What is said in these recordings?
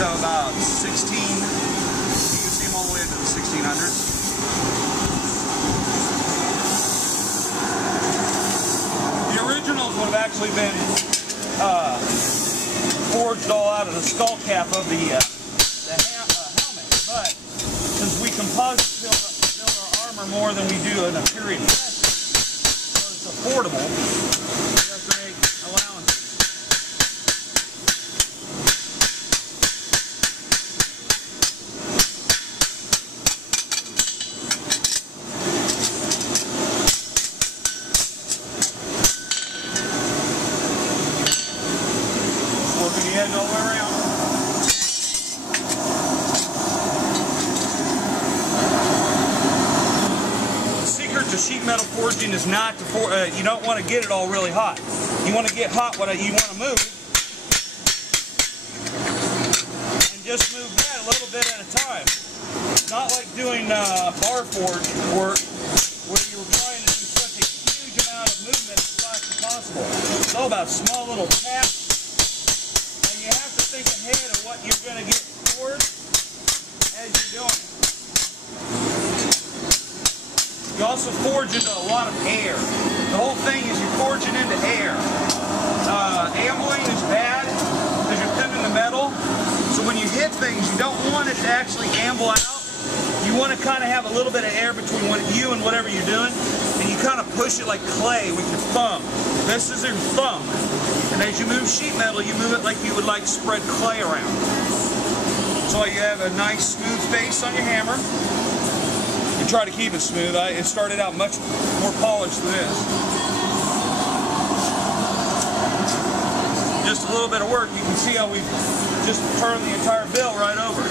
to about 16. You can see them all the way into the 1600s. The originals would have actually been forged all out of the skull cap of the helmet, but since we composite build our armor more than we do in a period press, so it's affordable, we have to make allowances. Working the edge all the way around. To sheet metal forging is not to you don't want to get it all really hot. You want to get hot what you want to move, and just move that a little bit at a time. It's not like doing bar forge work where you're trying to do such a huge amount of movement as fast as possible. It's all about small little taps, and you have to think ahead of what you're going to get towards as you're doing it. You also forge into a lot of air. The whole thing is you're forging into air. Ambling is bad because you're thinning the metal. So when you hit things, you don't want it to actually amble out. You want to kind of have a little bit of air between you and whatever you're doing. And you kind of push it like clay with your thumb. This is your thumb. And as you move sheet metal, you move it like you would like spread clay around. So you have a nice smooth face on your hammer. You try to keep it smooth. It started out much more polished than this. Just a little bit of work, you can see how we've just turned the entire bill right over.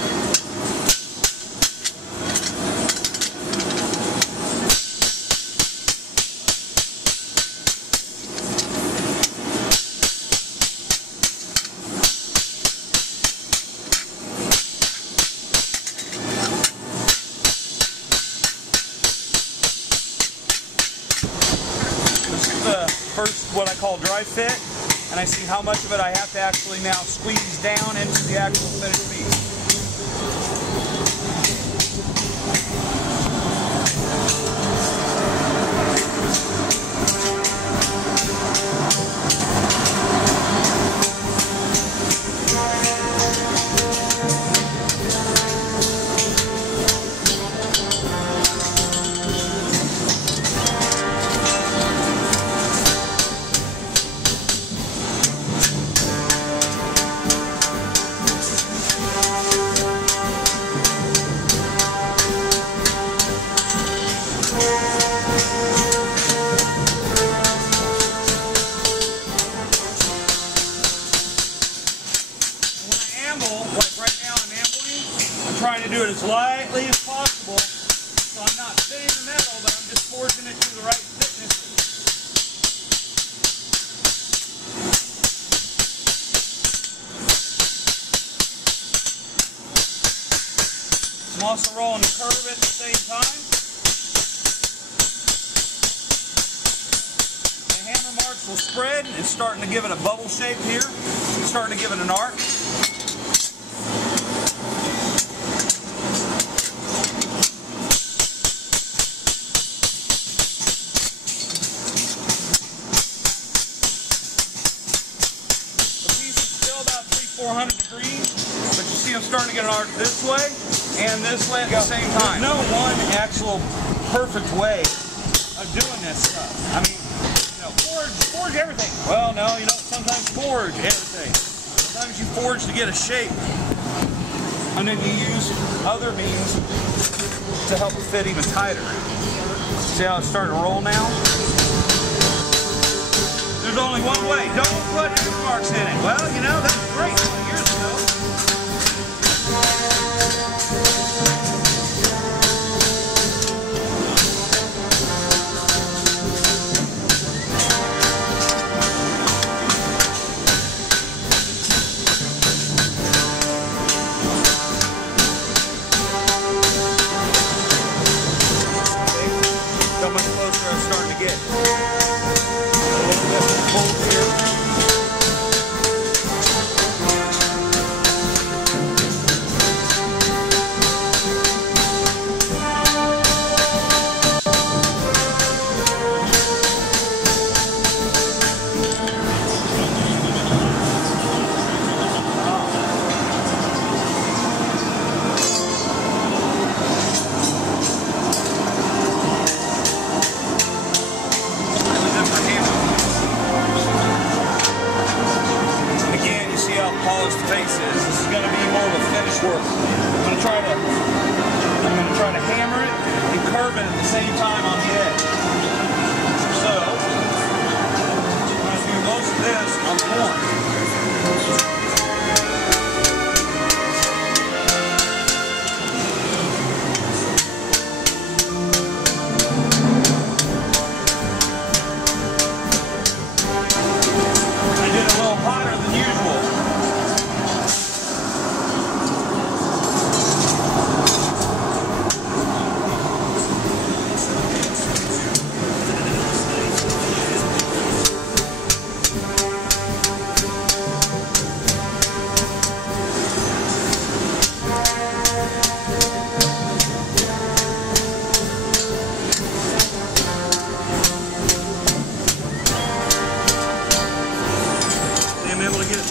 First, what I call dry fit, and I see how much of it I have to actually now squeeze down into the actual finished piece. Trying to do it as lightly as possible, so I'm not thinning the metal, but I'm just forging it to the right thickness. I'm also rolling the curve at the same time. The hammer marks will spread. It's starting to give it a bubble shape here. It's starting to give it an arc. The piece is still about 300-400 degrees, but you see I'm starting to get an arc this way and this way at the same time. There's no one actual perfect way of doing this stuff. I mean, you know, forge everything. Well, no, you don't sometimes forge everything. Sometimes you forge to get a shape, and then you use other means to help it fit even tighter. See how it's starting to roll now? There's only one way. Don't put hammer marks in it. Well, you know, that was great 20 years ago. How much closer I'm starting to get. A little bit pulled here. work. I'm gonna try to hammer it and curve it at the same time on the edge. So I'm gonna do most of this on one.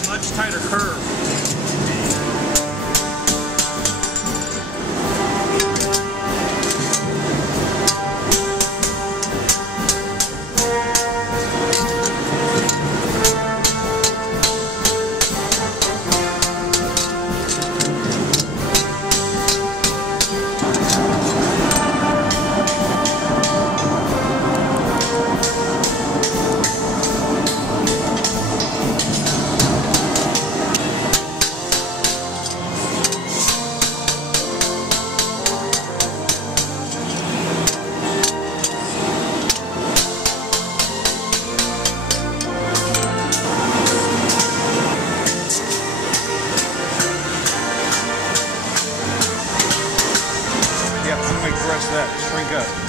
Much tighter curve. That shrink up.